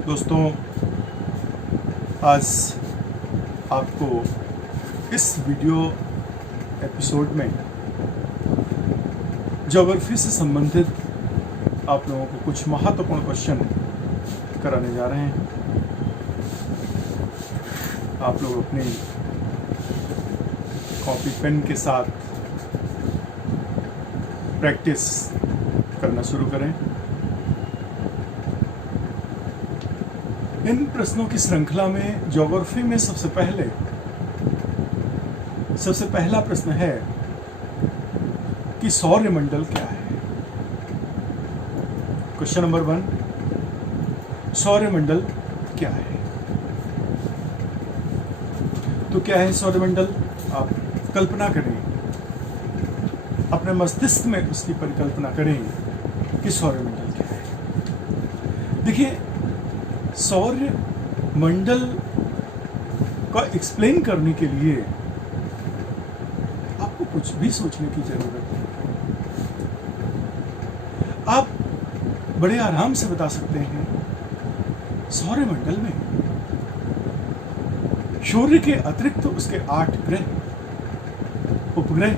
दोस्तों, आज आपको इस वीडियो एपिसोड में ज्योग्राफी से संबंधित आप लोगों को कुछ महत्वपूर्ण क्वेश्चन कराने जा रहे हैं। आप लोग अपनी कॉपी पेन के साथ प्रैक्टिस करना शुरू करें। इन प्रश्नों की श्रृंखला में ज्योग्राफी में सबसे पहला प्रश्न है कि सौरमंडल क्या है। क्वेश्चन नंबर 1, सौरमंडल क्या है। तो क्या है सौरमंडल? आप कल्पना करें, अपने मस्तिष्क में उसकी परिकल्पना करें कि सौरमंडल क्या है। देखिए, सौर्य मंडल का एक्सप्लेन करने के लिए आपको कुछ भी सोचने की जरूरत नहीं। आप बड़े आराम से बता सकते हैं, सौरमंडल में सूर्य के अतिरिक्त उसके 8 ग्रह, उपग्रह,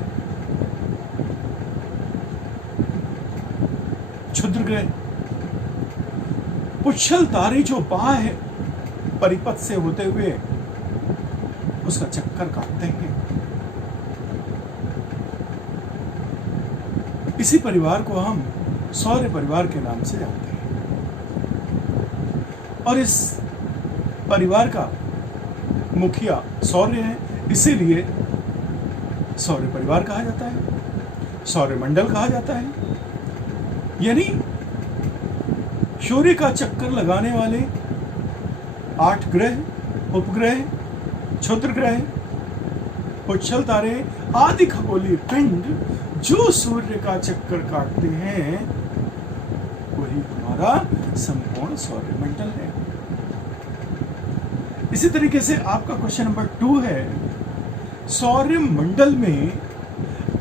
क्षुद्र ग्रह, पुच्छल तारे जो बाह्य परिपथ से होते हुए उसका चक्कर काटते हैं। इसी परिवार को हम सौर परिवार के नाम से जानते हैं और इस परिवार का मुखिया सौर्य है, इसीलिए सौर परिवार कहा जाता है, सौरमंडल कहा जाता है। यानी सूर्य का चक्कर लगाने वाले 8 ग्रह, उपग्रह, क्षुद्र ग्रह, पुच्छल तारे आदि खगोलीय पिंड जो सूर्य का चक्कर काटते हैं, वही हमारा संपूर्ण सौरमंडल है। इसी तरीके से आपका क्वेश्चन नंबर 2 है, सौरमंडल में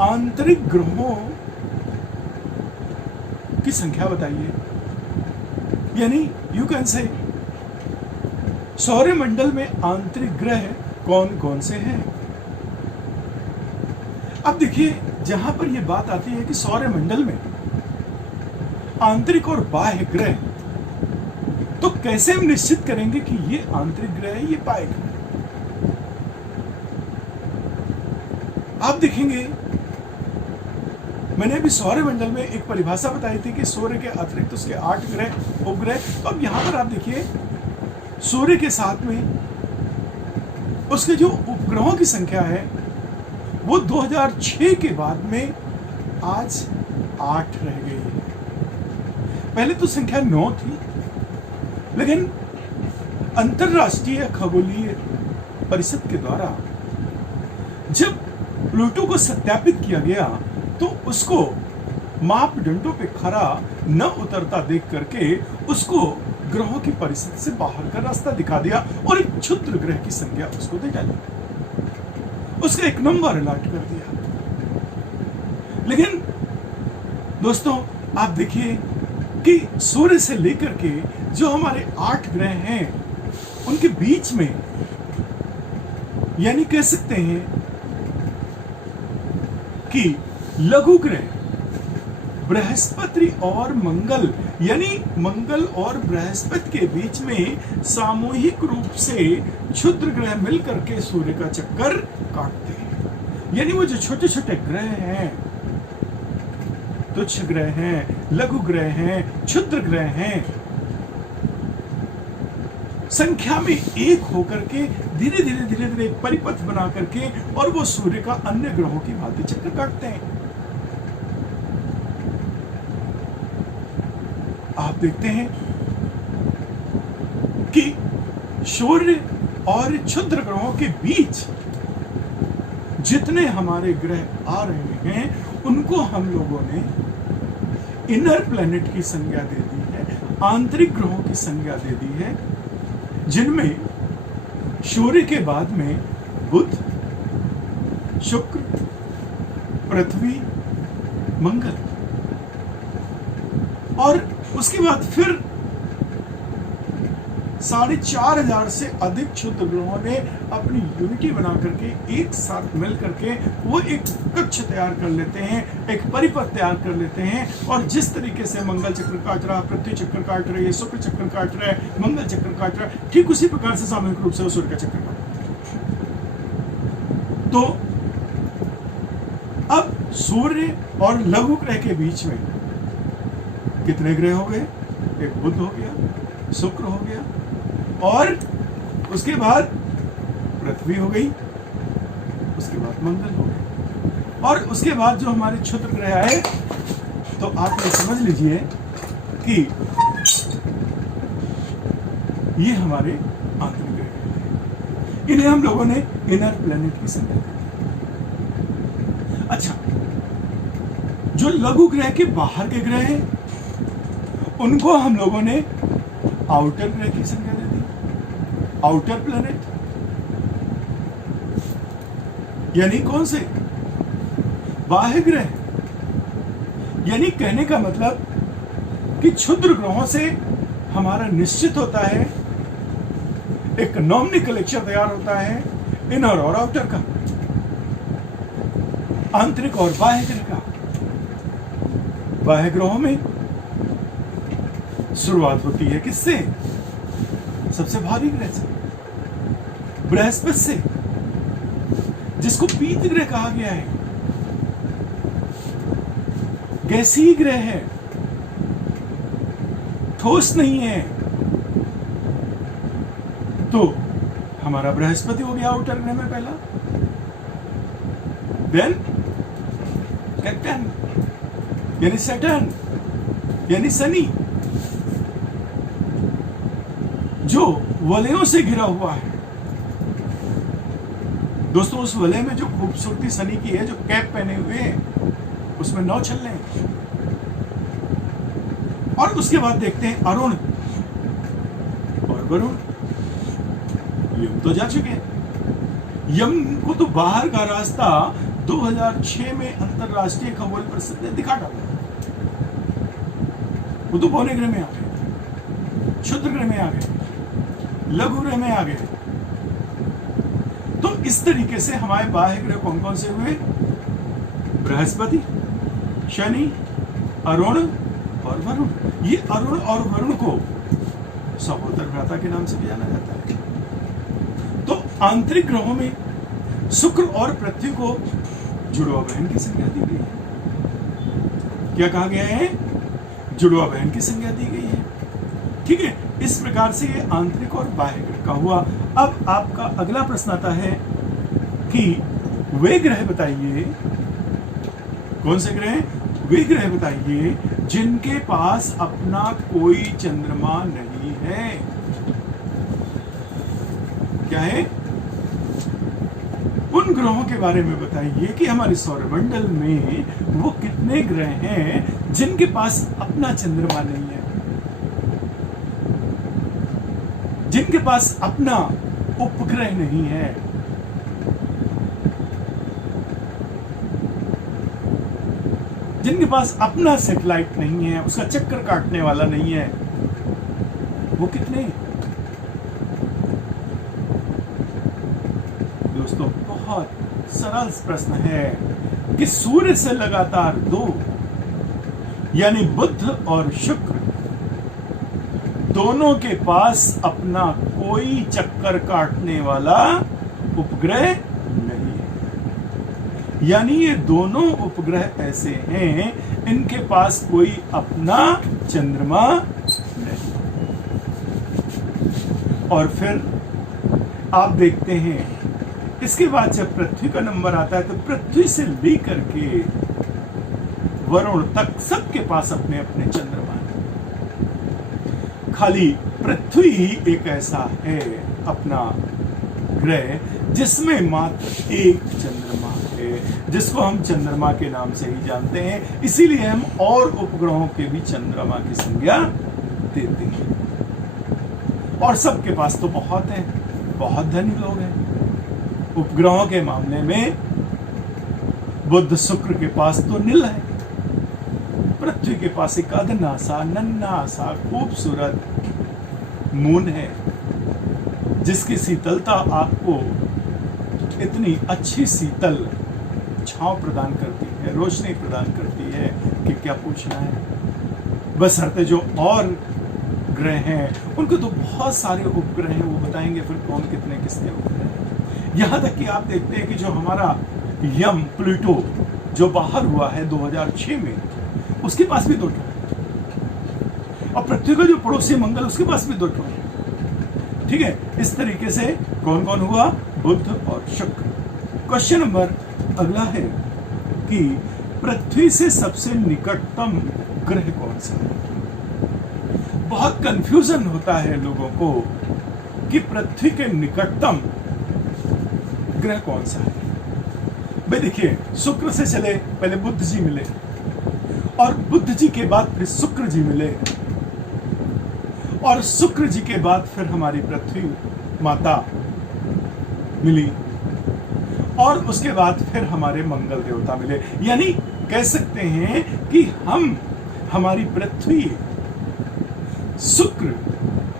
आंतरिक ग्रहों की संख्या बताइए। यानी यू कैन से सौरमंडल में आंतरिक ग्रह कौन कौन से हैं। अब देखिए, जहां पर यह बात आती है कि सौरमंडल में आंतरिक और बाह्य ग्रह, तो कैसे हम निश्चित करेंगे कि ये आंतरिक ग्रह है, ये बाह्य ग्रह है? आप देखेंगे, मैंने अभी सौरमंडल में एक परिभाषा बताई थी कि सूर्य के अतिरिक्त उसके 8 ग्रह, उपग्रह। तो अब यहां पर आप देखिए, सूर्य के साथ में उसके जो उपग्रहों की संख्या है वो 2006 के बाद में आज 8 रह गई है। पहले तो संख्या 9 थी, लेकिन अंतरराष्ट्रीय खगोलीय परिषद के द्वारा जब प्लूटो को सत्यापित किया गया तो उसको मापदंडों पे खरा न उतरता देख करके उसको ग्रहों की परिषद से बाहर का रास्ता दिखा दिया और एक क्षुद्र ग्रह की संख्या उसको दे डाली, उसका एक नंबर अलॉट कर दिया। लेकिन दोस्तों, आप देखिए कि सूर्य से लेकर के जो हमारे 8 ग्रह हैं, उनके बीच में, यानी कह सकते हैं कि लघु ग्रह बृहस्पति और मंगल, यानी मंगल और बृहस्पति के बीच में सामूहिक रूप से क्षुद्र ग्रह मिलकर के सूर्य का चक्कर काटते हैं। यानी वो जो छोटे छोटे ग्रह हैं, तुच्छ ग्रह हैं, लघु ग्रह हैं, क्षुद्र ग्रह हैं, संख्या में एक होकर के धीरे धीरे परिपथ बना करके और वो सूर्य का अन्य ग्रहों की भांति चक्कर काटते हैं। आप देखते हैं कि सूर्य और क्षुद्र ग्रहों के बीच जितने हमारे ग्रह आ रहे हैं, उनको हम लोगों ने इनर प्लैनेट की संज्ञा दे दी है, आंतरिक ग्रहों की संज्ञा दे दी है, जिनमें सूर्य के बाद में बुध, शुक्र, पृथ्वी, मंगल और उसके बाद फिर 4,500 से अधिक क्षुद्र ग्रहों ने अपनी यूनिटी बना करके एक साथ मिल करके वो एक कक्ष तैयार कर लेते हैं, एक परिपथ तैयार कर लेते हैं। और जिस तरीके से मंगल चक्र काट रहा, पृथ्वी चक्र काट रही है, शुक्र चक्र काट रहा है, मंगल चक्र काट रहा है, ठीक उसी प्रकार से सामूहिक रूप से वो सूर्य का चक्र काट रहा है। तो अब सूर्य और लघु ग्रह के बीच में कितने ग्रह हो गए? एक बुध हो गया, शुक्र हो गया, और उसके बाद पृथ्वी हो गई, उसके बाद मंगल हो गया, और उसके बाद जो हमारे क्षुद्र ग्रह आए, तो आप ये समझ लीजिए कि ये हमारे आंतरिक ग्रह हैं। इन्हें हम लोगों ने इनर प्लेनेट की संज्ञा दी। अच्छा, जो लघु ग्रह के बाहर के ग्रह हैं उनको हम लोगों ने आउटर ग्रह की संज्ञा दे दी, आउटर प्लेनेट। यानी कौन से? बाह्य ग्रह। यानी कहने का मतलब कि क्षुद्र ग्रहों से हमारा निश्चित होता है, एक नॉमिनोमेक्लेचर तैयार होता है इनर और आउटर का, आंतरिक और बाह्य ग्रह का। बाह्य ग्रहों में शुरुआत होती है किससे? सबसे भारी ग्रह से, बृहस्पति से, जिसको पीत ग्रह कहा गया है, गैसीय ग्रह है, ठोस नहीं है। तो हमारा बृहस्पति हो गया आउटर ग्रह में पहला। देन कैप्टन यानी सैटर्न यानी शनि, जो वलयों से घिरा हुआ है। दोस्तों, उस वलय में जो खूबसूरती शनि की है, जो कैप पहने हुए हैं, उसमें 9 छल्ले हैं। और उसके बाद देखते हैं अरुण और वरुण। यम तो जा चुके हैं। यम को तो बाहर का रास्ता 2006 में अंतरराष्ट्रीय खगोल परिषद ने दिखा डाला। वो तो बौने ग्रह में आ गए, क्षुद्र ग्रह में आ गए, लघु ग्रह में आ गए। तो इस तरीके से हमारे बाह्य ग्रह कौन कौन से हुए? बृहस्पति, शनि, अरुण और वरुण। ये अरुण और वरुण को सहोदर भ्राता के नाम से भी जाना जाता है। तो आंतरिक ग्रहों में शुक्र और पृथ्वी को जुड़वा बहन की संज्ञा दी गई है। क्या कहा गया है? जुड़वा बहन की संज्ञा दी गई है। ठीक है, इस प्रकार से ये आंतरिक और बाह्य ग्रह का हुआ। अब आपका अगला प्रश्न आता है कि वे ग्रह बताइए, कौन से ग्रह? वे ग्रह बताइए जिनके पास अपना कोई चंद्रमा नहीं है। क्या है? उन ग्रहों के बारे में बताइए कि हमारे सौरमंडल में वो कितने ग्रह हैं जिनके पास अपना चंद्रमा नहीं है, जिनके पास अपना उपग्रह नहीं है। जिनके पास अपना सैटेलाइट नहीं है, उसका चक्कर काटने वाला नहीं है, वो कितने? दोस्तों, बहुत सरल प्रश्न है कि सूर्य से लगातार 2 यानी बुध और शुक्र दोनों के पास अपना कोई चक्कर काटने वाला उपग्रह नहीं है। यानी ये दोनों उपग्रह ऐसे हैं, इनके पास कोई अपना चंद्रमा नहीं। और फिर आप देखते हैं, इसके बाद जब पृथ्वी का नंबर आता है तो पृथ्वी से लेकर के वरुण तक सबके पास अपने अपने चंद्रमा हैं। खाली पृथ्वी ही एक ऐसा है अपना ग्रह जिसमें मात्र एक चंद्रमा है, जिसको हम चंद्रमा के नाम से ही जानते हैं। इसीलिए हम और उपग्रहों के भी चंद्रमा की संज्ञा देते हैं। और सबके पास तो बहुत है, बहुत धनी लोग हैं। उपग्रहों के मामले में बुध शुक्र के पास तो नील है, पृथ्वी के पास एक अदना सा नन्ना सा खूबसूरत मून है, जिसकी शीतलता आपको इतनी अच्छी शीतल छांव प्रदान करती है, रोशनी प्रदान करती है कि क्या पूछना है। बशर्ते जो और ग्रह हैं उनको तो बहुत सारे उपग्रह हैं, वो बताएंगे फिर कौन कितने किसके उपग्रह हैं। यहाँ तक कि आप देखते हैं कि जो हमारा यम प्लूटो जो बाहर हुआ है 2006 में, उसके पास भी 2 ठो है, और पृथ्वी का जो पड़ोसी मंगल उसके पास भी 2 ठो है। ठीक है, इस तरीके से कौन कौन हुआ, बुध और शुक्र। क्वेश्चन नंबर अगला है कि पृथ्वी से सबसे निकटतम ग्रह कौन सा है। बहुत कंफ्यूजन होता है लोगों को कि पृथ्वी के निकटतम ग्रह कौन सा है। भाई देखिए, शुक्र से चले, पहले बुध जी मिले, और बुध जी के बाद फिर शुक्र जी मिले, और शुक्र जी के बाद फिर हमारी पृथ्वी माता मिली, और उसके बाद फिर हमारे मंगल देवता मिले। यानी कह सकते हैं कि हमारी पृथ्वी शुक्र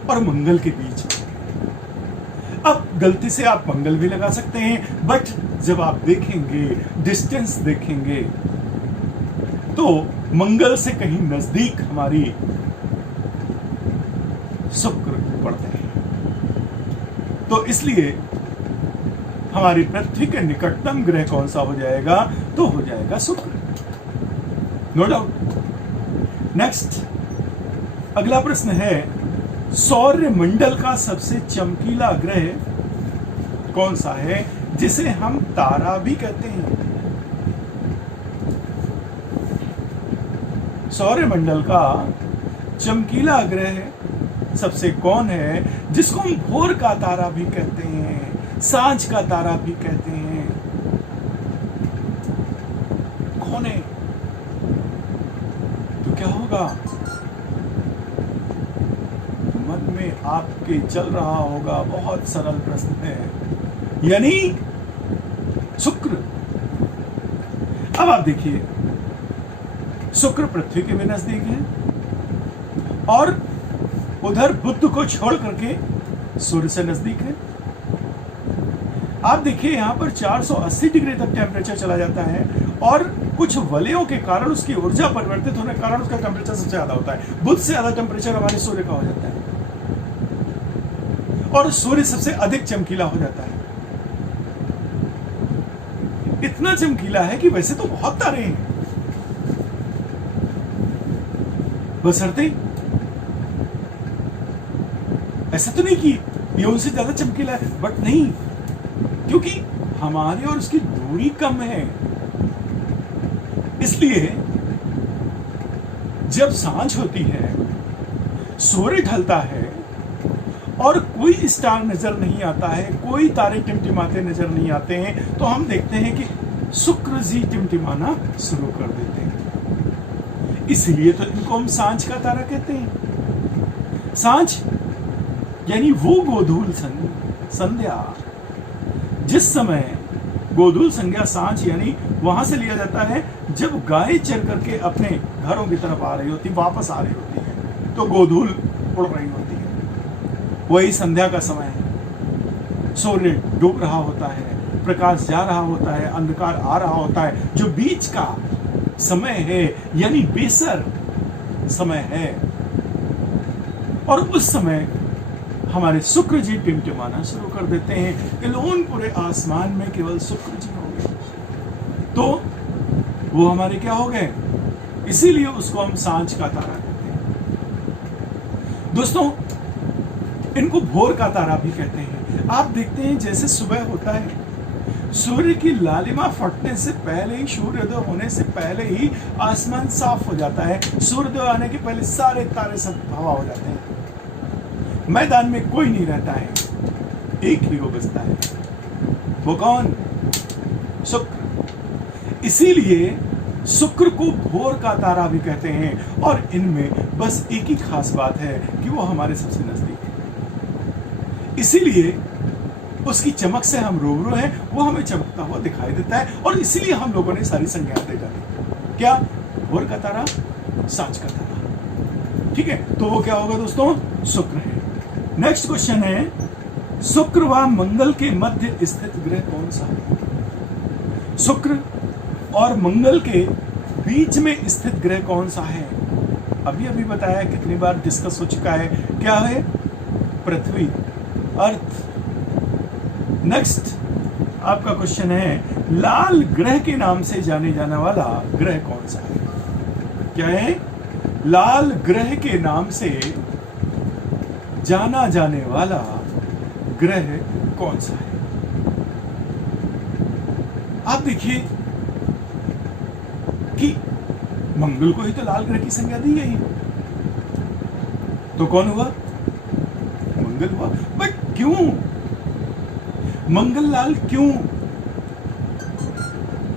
और मंगल के बीच। अब गलती से आप मंगल भी लगा सकते हैं, बट जब आप देखेंगे, डिस्टेंस देखेंगे, तो मंगल से कहीं नजदीक हमारी शुक्र पड़ते हैं। तो इसलिए हमारी पृथ्वी के निकटतम ग्रह कौन सा हो जाएगा, तो हो जाएगा शुक्र, नो डाउट। नेक्स्ट अगला प्रश्न है, सौर्य मंडल का सबसे चमकीला ग्रह कौन सा है, जिसे हम तारा भी कहते हैं। सौर्य मंडल का चमकीला ग्रह सबसे कौन है, जिसको हम भोर का तारा भी कहते हैं, सांझ का तारा भी कहते हैं। कौन है? तो क्या होगा, मन में आपके चल रहा होगा, बहुत सरल प्रश्न है, यानी शुक्र। अब आप देखिए, शुक्र पृथ्वी के भी नजदीक है, और उधर बुध को छोड़ करके सूर्य से नजदीक है। आप देखिए यहां पर 480 डिग्री तक टेम्परेचर चला जाता है, और कुछ वलयों के कारण, उसकी ऊर्जा परिवर्तित होने के कारण उसका टेम्परेचर सबसे ज्यादा होता है। बुध से ज्यादा टेम्परेचर हमारे सूर्य का हो जाता है, और सूर्य सबसे अधिक चमकीला हो जाता है। इतना चमकीला है कि वैसे तो बहुत तारे हैं, बशर्ते ऐसा तो नहीं कि ये उनसे ज्यादा चमकीला है, बट नहीं, क्योंकि हमारे और उसकी दूरी कम है। इसलिए जब सांझ होती है, सूर्य ढलता है, और कोई स्टार नजर नहीं आता है, कोई तारे टिमटिमाते नजर नहीं आते हैं, तो हम देखते हैं कि शुक्र जी टिमटिमाना शुरू कर देते हैं। इसलिए तो इनको हम सांझ का तारा कहते हैं। सांझ यानी वो गोधूल संध्या, जिस समय गोधूल संध्या सांझ यानी वहां से लिया जाता है जब गाय चर करके अपने घरों की तरफ आ रही होती, वापस आ रही होती है, तो गोधूल उड़ रही होती है, वही संध्या का समय है। सूर्य डूब रहा होता है, प्रकाश जा रहा होता है, अंधकार आ रहा होता है, जो बीच का समय है यानी बेसर समय है, और उस समय हमारे शुक्र जी टिमटिमाना शुरू कर देते हैं। एलोन पूरे आसमान में केवल शुक्र जी होंगे, तो वो हमारे क्या हो गए, इसीलिए उसको हम सांझ का तारा कहते हैं। दोस्तों, इनको भोर का तारा भी कहते हैं। आप देखते हैं जैसे सुबह होता है, सूर्य की लालिमा फटने से पहले ही, सूर्योदय होने से पहले ही आसमान साफ हो जाता है। सूर्योदय आने के पहले सारे तारे सब हवा हो जाते हैं, मैदान में कोई नहीं रहता है, एक ही वो बचता है। वो कौन? शुक्र। इसीलिए शुक्र को भोर का तारा भी कहते हैं, और इनमें बस एक ही खास बात है कि वो हमारे सबसे नजदीक है। इसीलिए उसकी चमक से हम रूबरू हैं, वो हमें चमकता हुआ दिखाई देता है, और इसीलिए हम लोगों ने सारी संज्ञाएं दे डाली। क्या? भोर का तारा, सांझ का तारा। ठीक है, तो वो क्या होगा दोस्तों? शुक्र है। नेक्स्ट क्वेश्चन है, शुक्र व मंगल के मध्य स्थित ग्रह कौन सा है? शुक्र और मंगल के बीच में स्थित ग्रह कौन सा है? अभी अभी बताया, कितनी बार डिस्कस हो चुका है। क्या है? पृथ्वी, अर्थ। नेक्स्ट आपका क्वेश्चन है, लाल ग्रह के नाम से जाने जाने वाला ग्रह कौन सा है? क्या है? लाल ग्रह के नाम से जाना जाने वाला ग्रह कौन सा है? आप देखिए कि मंगल को ही तो लाल ग्रह की संज्ञा दी गई, तो कौन हुआ? मंगल हुआ। बट क्यों मंगल लाल? क्यों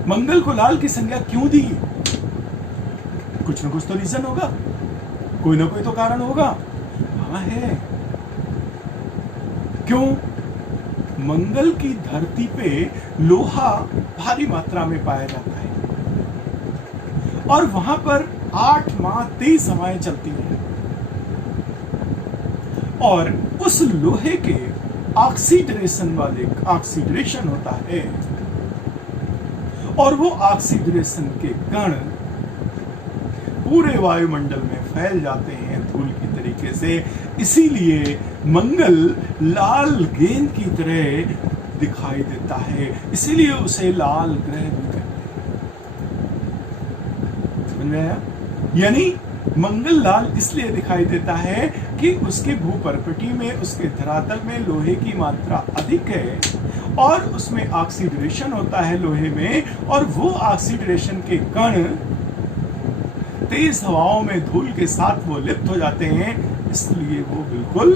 मंगल को लाल की संज्ञा क्यों दी? कुछ ना कुछ तो रीजन होगा, कोई ना कोई तो कारण होगा। हाँ है। क्यों? मंगल की धरती पे लोहा भारी मात्रा में पाया जाता है और वहां पर 8 माह 23 हवाएं चलती हैं और उस लोहे के ऑक्सीडरेशन होता है और वो ऑक्सीडरेशन के कण पूरे वायुमंडल में फैल जाते हैं धूल की तरीके से। इसीलिए मंगल लाल गेंद की तरह दिखाई देता है, इसीलिए उसे लाल ग्रह भी कहते हैं। समझ में आया? यानी मंगल लाल इसलिए दिखाई देता है कि उसके भूपर्पटी में, उसके धरातल में लोहे की मात्रा अधिक है और उसमें ऑक्सीडरेशन होता है लोहे में, और वो ऑक्सीडरेशन के कण तेज हवाओं में धूल के साथ वो लिप्त हो जाते हैं, इसलिए वो बिल्कुल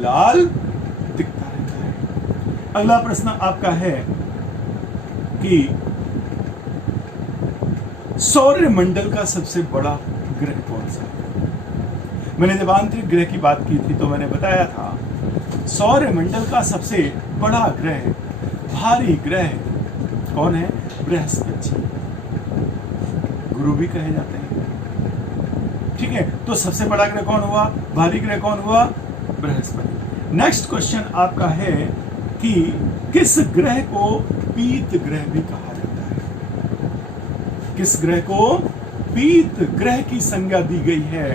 लाल दिखता रहता है। अगला प्रश्न आपका है कि सौर मंडल का सबसे बड़ा ग्रह कौन सा है? मैंने जब आंतरिक ग्रह की बात की थी तो मैंने बताया था सौर मंडल का सबसे बड़ा ग्रह, भारी ग्रह कौन है? बृहस्पति। गुरु भी कहे जाते हैं। ठीक है, तो सबसे बड़ा ग्रह कौन हुआ? भारी ग्रह कौन हुआ? बृहस्पति। नेक्स्ट क्वेश्चन आपका है कि किस ग्रह को पीत ग्रह भी कहा जाता है? किस ग्रह को पीत ग्रह की संज्ञा दी गई है?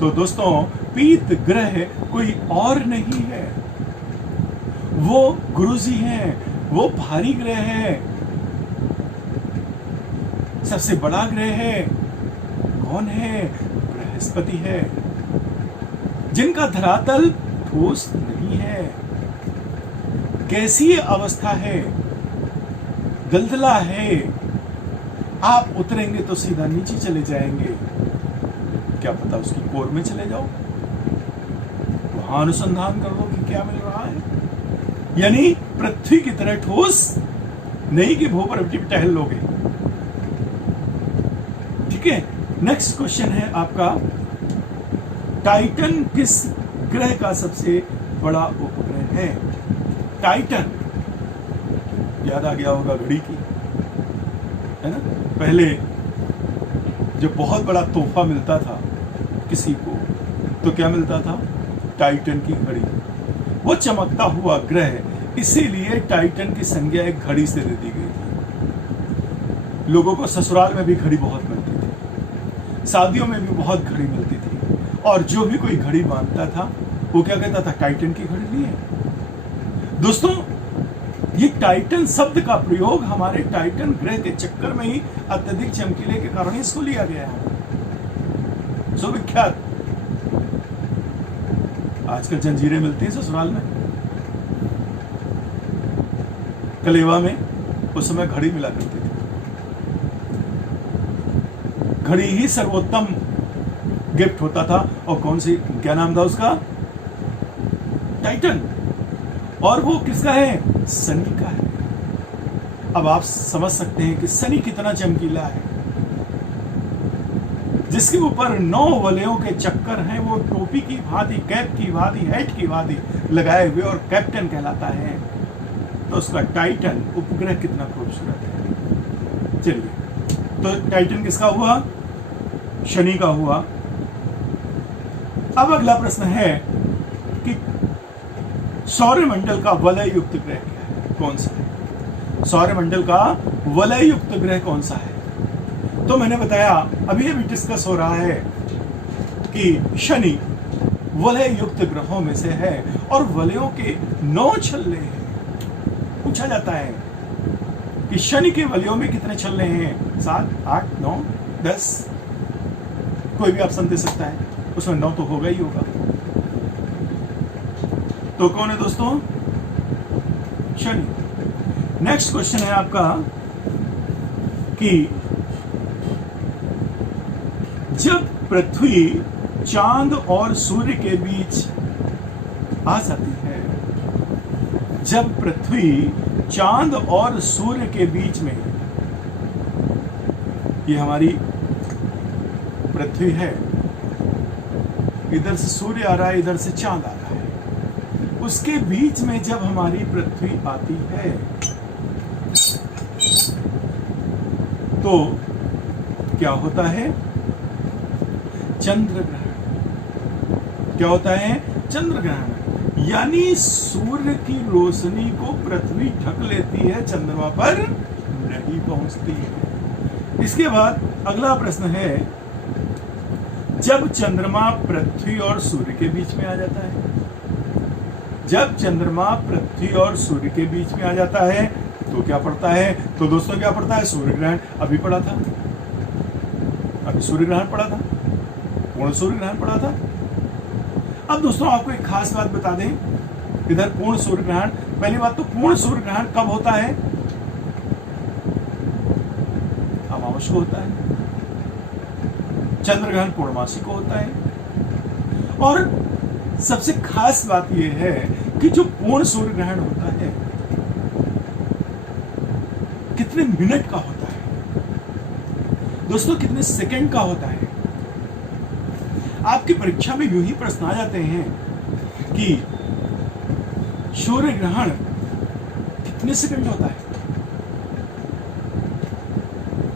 तो दोस्तों, पीत ग्रह कोई और नहीं है, वो गुरुजी हैं, वो भारी ग्रह है, सबसे बड़ा ग्रह है। कौन है? बृहस्पति है, जिनका धरातल ठोस नहीं है, गैसीय अवस्था है, दलदला है। आप उतरेंगे तो सीधा नीचे चले जाएंगे, क्या पता उसकी कोर में चले जाओ, वहां अनुसंधान कर लो कि क्या मिल रहा है। यानी पृथ्वी की तरह ठोस नहीं कि भूपर्वती पे टहल लोगे। ठीक है, नेक्स्ट क्वेश्चन है आपका, टाइटन किस ग्रह का सबसे बड़ा उपग्रह है? टाइटन, याद आ गया होगा घड़ी की, है ना? पहले जब बहुत बड़ा तोहफा मिलता था किसी को तो क्या मिलता था? टाइटन की घड़ी। वो चमकता हुआ ग्रह, इसीलिए टाइटन की संज्ञा एक घड़ी से दे दी गई थी। लोगों को ससुराल में भी घड़ी बहुत मिलती थी, शादियों में भी बहुत घड़ी मिलती थी, और जो भी कोई घड़ी बांधता था वो क्या कहता था? टाइटन की घड़ी ली है। दोस्तों, ये टाइटन शब्द का प्रयोग हमारे टाइटन ग्रह के चक्कर में ही अत्यधिक चमकीले के कारण इसको लिया गया है। सो विख्यात, आजकल जंजीरें मिलती हैं ससुराल में, कलेवा में उस समय घड़ी मिला करती थी। घड़ी ही सर्वोत्तम गिफ्ट होता था। और कौन सी, क्या नाम था उसका? टाइटन। और वो किसका है? शनि का है। अब आप समझ सकते हैं कि शनि कितना चमकीला है, जिसके ऊपर 9 वलयों के चक्कर हैं, वो टोपी की भांति, कैप की भांति, हैट की भांति लगाए हुए, और कैप्टन कहलाता है। तो उसका टाइटन उपग्रह कितना खूबसूरत है। चलिए, तो टाइटन किसका हुआ? शनि का हुआ। अब अगला प्रश्न है कि सौरमंडल का वलय युक्त ग्रह क्या है, कौन सा है? सौरमंडल का वलय युक्त ग्रह कौन सा है? तो मैंने बताया, अभी अभी डिस्कस हो रहा है कि शनि वलय युक्त ग्रहों में से है और वलयों के 9 छल्ले हैं। पूछा जाता है कि शनि के वलयों में कितने छल्ले हैं? 7, 8, 9, 10, कोई भी ऑप्शन दे सकता है, उसमें 9 तो होगा ही होगा। तो कौन है दोस्तों? शनि। नेक्स्ट क्वेश्चन है आपका कि जब पृथ्वी चांद और सूर्य के बीच आ जाती है, जब पृथ्वी चांद और सूर्य के बीच में, ये हमारी पृथ्वी है, इधर से सूर्य आ रहा है, इधर से चांद आ रहा है, उसके बीच में जब हमारी पृथ्वी आती है तो क्या होता है? चंद्र ग्रहण। क्या होता है? चंद्र ग्रहण। यानी सूर्य की रोशनी को पृथ्वी ढक लेती है, चंद्रमा पर नहीं पहुंचती है। इसके बाद अगला प्रश्न है, जब चंद्रमा पृथ्वी और सूर्य के बीच में आ जाता है, जब चंद्रमा पृथ्वी और सूर्य के बीच में आ जाता है तो क्या पड़ता है? तो दोस्तों क्या पड़ता है? सूर्य ग्रहण। अभी पड़ा था, अभी सूर्य ग्रहण पड़ा था, पूर्ण सूर्य ग्रहण पड़ा था। अब दोस्तों आपको एक खास बात बता दें, इधर पूर्ण सूर्य ग्रहण, पहली बात तो पूर्ण सूर्य ग्रहण कब होता है? अमावस को होता है। चंद्र ग्रहण पूर्णमासी को होता है। और सबसे खास बात यह है कि जो पूर्ण सूर्य ग्रहण होता है कितने मिनट का होता है दोस्तों? कितने सेकंड का होता है? आपकी परीक्षा में यूं ही प्रश्न आ जाते हैं कि सूर्य ग्रहण कितने सेकंड होता है?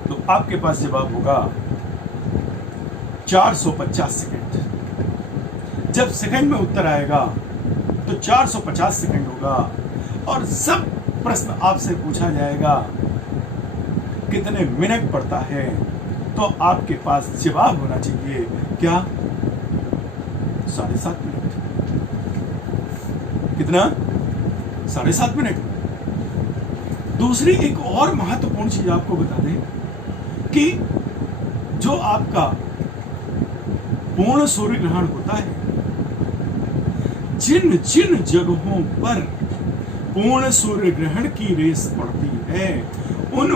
तो आपके पास जवाब होगा 450 सेकंड। जब सेकंड में उत्तर आएगा तो 450 सेकंड होगा और सब प्रश्न आपसे पूछा जाएगा कितने मिनट पड़ता है, तो आपके पास जवाब होना चाहिए क्या? 7.5 मिनट। कितना? 7.5 मिनट। दूसरी एक और महत्वपूर्ण चीज आपको बता दें कि जो आपका पूर्ण सूर्य ग्रहण होता है, जिन जिन जगहों पर पूर्ण सूर्य ग्रहण की रेस पड़ती है, उन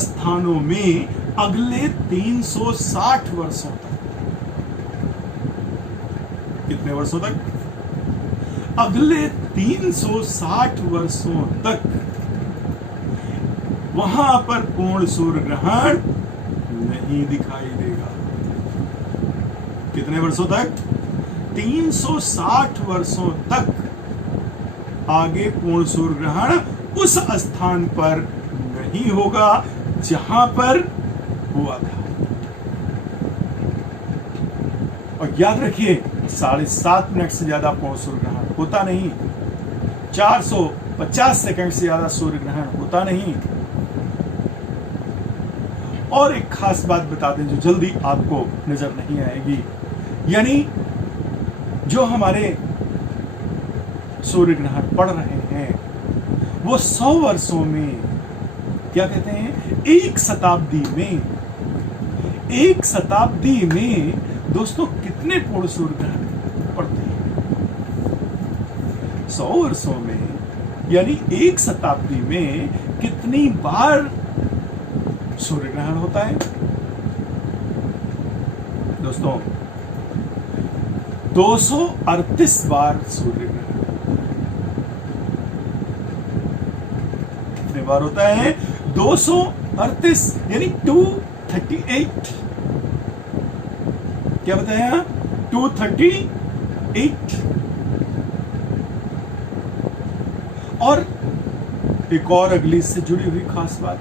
स्थानों में अगले 360 वर्षों तक, कितने वर्षों तक? अगले 360 वर्षों तक वहां पर पूर्ण सूर्य ग्रहण नहीं दिखाई देगा। कितने वर्षों तक? 360 वर्षों तक आगे पूर्ण सूर्य ग्रहण उस स्थान पर नहीं होगा जहां पर हुआ था। और याद रखिए 7.5 मिनट से ज्यादा पूर्ण सूर्य ग्रहण होता नहीं, 450 सेकंड से ज्यादा सूर्य ग्रहण होता नहीं। और एक खास बात बता दें जो जल्दी आपको नजर नहीं आएगी, यानी जो हमारे सूर्य ग्रहण पड़ रहे हैं वो 100 वर्षों में, क्या कहते हैं, एक शताब्दी में दोस्तों कितने पूर्ण सूर्य ग्रहण पड़ते हैं? 100 वर्षों में, यानी एक शताब्दी में कितनी बार सूर्य ग्रहण होता है दोस्तों? 238 बार सूर्य ग्रहण। कितने बार होता है? 238, यानी 238। क्या बताया? 238। और एक और अगली से जुड़ी हुई खास बात,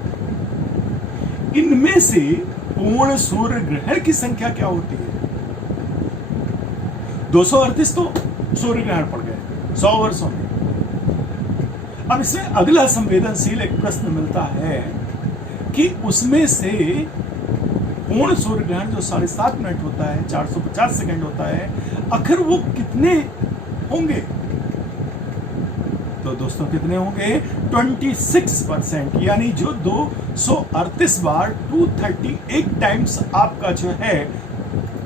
इनमें से पूर्ण सूर्य ग्रहण की संख्या क्या होती है? 238 तो सूर्य ग्रहण पड़ गए 100 वर्षों में, अब इसमें अगला संवेदनशील एक प्रश्न मिलता है कि उसमें से पूर्ण सूर्य ग्रहण जो 7.5 मिनट होता है, 450 सेकंड होता है, आखिर वो कितने होंगे? तो दोस्तों कितने होंगे? 26%, यानी जो 238 बार 238 टाइम्स आपका जो है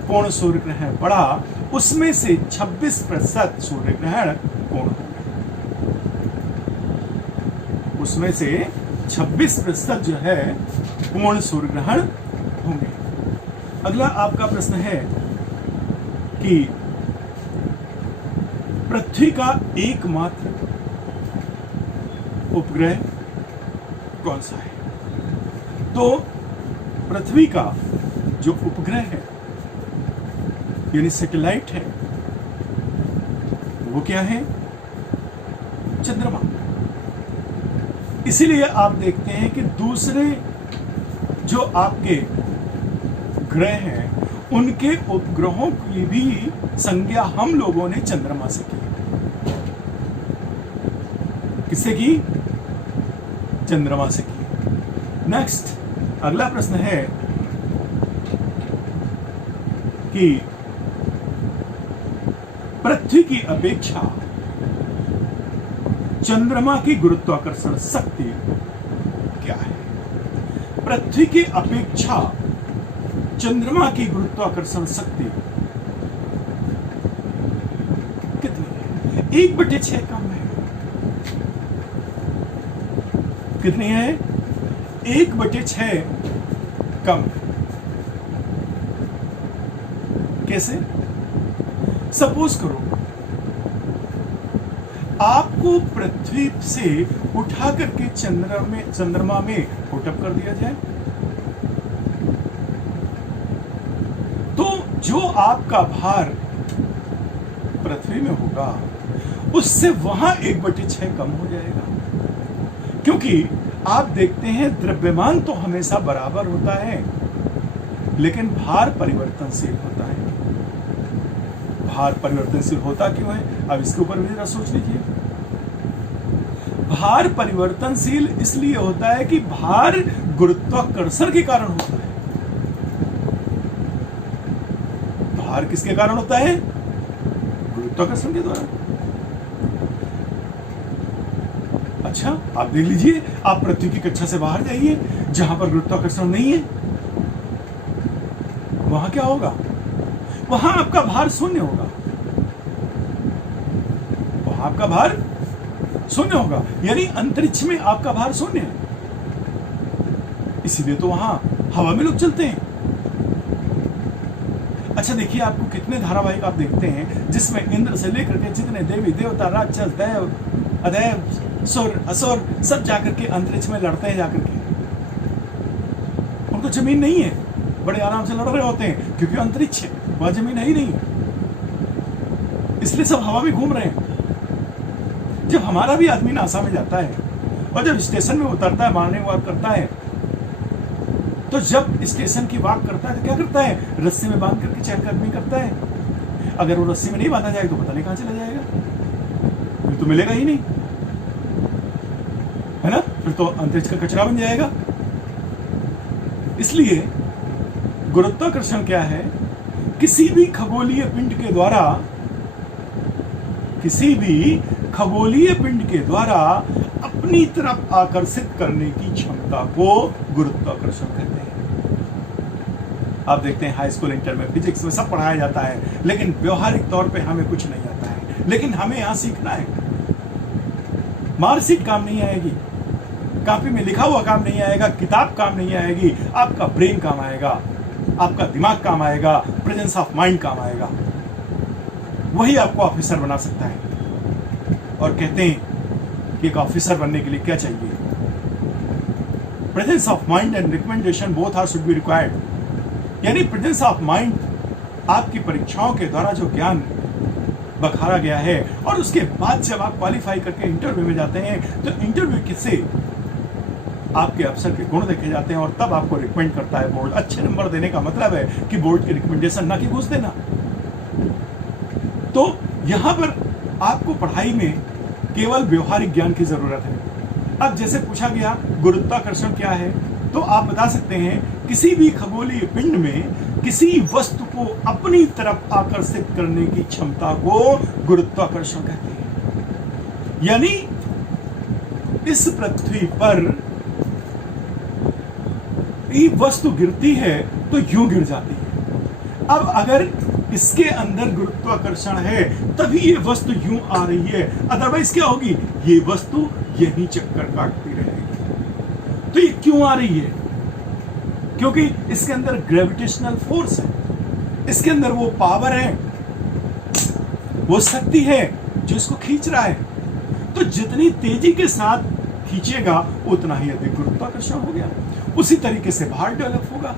पूर्ण सूर्य ग्रहण पड़ा, उसमें से 26% सूर्य ग्रहण पूर्ण होंगे। उसमें से 26% जो है पूर्ण सूर्य ग्रहण होंगे। अगला आपका प्रश्न है कि पृथ्वी का एकमात्र उपग्रह कौन सा है? तो पृथ्वी का जो उपग्रह है यानी सैटेलाइट है, वो क्या है? चंद्रमा। इसीलिए आप देखते हैं कि दूसरे जो आपके ग्रह हैं, उनके उपग्रहों की भी संज्ञा हम लोगों ने चंद्रमा से की। किससे की? चंद्रमा से की। नेक्स्ट अगला प्रश्न है कि पृथ्वी की अपेक्षा चंद्रमा की गुरुत्वाकर्षण शक्ति क्या है? पृथ्वी की अपेक्षा चंद्रमा की गुरुत्वाकर्षण शक्ति कितनी है? 1/6 कम है। कितनी है? 1/6 कम है। कैसे? सपोज करो आपको पृथ्वी से उठा करके चंद्रमा में पुटअप कर दिया जाए, तो जो आपका भार पृथ्वी में होगा उससे वहां 1/6 कम हो जाएगा। क्योंकि आप देखते हैं द्रव्यमान तो हमेशा बराबर होता है, लेकिन भार परिवर्तनशील होता है। भार परिवर्तनशील होता क्यों है? अब इसके ऊपर भी जरा सोच लीजिए। भार परिवर्तनशील इसलिए होता है कि भार गुरुत्वाकर्षण के कारण होता है। भार किसके कारण होता है? गुरुत्वाकर्षण के द्वारा। अच्छा, आप देख लीजिए, आप पृथ्वी की कक्षा से बाहर जाइए जहां पर गुरुत्वाकर्षण नहीं है, वहां क्या होगा? वहां आपका भार शून्य होगा। वहां आपका भार शून्य होगा, यानी अंतरिक्ष में आपका भार शून्य है। इसीलिए तो वहां हवा में लोग चलते हैं। अच्छा देखिए, आपको कितने धारावाहिक आप देखते हैं जिसमें इंद्र से लेकर के जितने देवी देवता, राक्षस, देव, अदैव, सुर, असुर सब जाकर के अंतरिक्ष में लड़ते हैं। जाकर के उनको जमीन नहीं है, बड़े आराम से लड़ रहे होते हैं, क्योंकि अंतरिक्ष है, वह जमीन है ही नहीं, इसलिए सब हवा में घूम रहे हैं। जब हमारा भी आदमी नासा में जाता है और जब स्टेशन में उतरता है, मॉर्निंग वॉक करता है, तो जब स्टेशन की वॉक करता है तो क्या करता है? रस्सी में बांध करके चहलकदमी करता है। अगर वो रस्सी में नहीं बांधा जाए तो पता नहीं कहां चला जाएगा, फिर तो मिलेगा ही नहीं, है ना? फिर तो अंतरिक्ष का कचरा बन जाएगा। इसलिए गुरुत्वाकर्षण क्या है? किसी भी खगोलीय पिंड के द्वारा अपनी तरफ आकर्षित करने की क्षमता को गुरुत्वाकर्षण कहते हैं। आप देखते हैं हाई स्कूल, इंटर में, फिजिक्स में सब पढ़ाया जाता है, लेकिन व्यवहारिक तौर पे हमें कुछ नहीं आता है। लेकिन हमें यहां सीखना है। मार्कशीट काम नहीं आएगी, कॉपी में लिखा हुआ काम नहीं आएगा, किताब काम नहीं आएगी, आपका ब्रेन काम आएगा, आपका दिमाग काम आएगा, प्रेजेंस ऑफ माइंड काम आएगा। वही आपको ऑफिसर बना सकता है। और कहते हैं कि एक ऑफिसर बनने के लिए क्या चाहिए? Presence of mind and recommendation both are should be required. यानी प्रेजेंस ऑफ माइंड, आपकी परीक्षाओं के द्वारा जो ज्ञान बखारा गया है, और उसके बाद जब आप क्वालिफाई करके इंटरव्यू में जाते हैं तो इंटरव्यू से आपके अफसर के गुण देखे जाते हैं, और तब आपको रिकमेंड करता है बोर्ड। अच्छे नंबर देने का मतलब है कि बोर्ड की रिकमेंडेशन, ना कि घूस देना। तो यहां पर आपको पढ़ाई में केवल व्यवहारिक ज्ञान की जरूरत है। अब जैसे पूछा गया गुरुत्वाकर्षण क्या है, तो आप बता सकते हैं किसी भी खगोलीय पिंड में किसी वस्तु को अपनी तरफ आकर्षित करने की क्षमता को गुरुत्वाकर्षण कहते हैं। यानी इस पृथ्वी पर ये वस्तु गिरती है तो यूं गिर जाती है। अब अगर इसके अंदर गुरुत्वाकर्षण है तभी ये वस्तु यूं आ रही है, अदरवाइज क्या होगी, ये वस्तु यहीं चक्कर काटती रहेगी। तो ये क्यों आ रही है, क्योंकि इसके अंदर ग्रेविटेशनल फोर्स है, इसके अंदर वो पावर है, वो शक्ति है जो इसको खींच रहा है। तो जितनी तेजी के साथ खींचेगा उतना ही अधिक गुरुत्वाकर्षण हो गया, उसी तरीके से भार डेवलप होगा।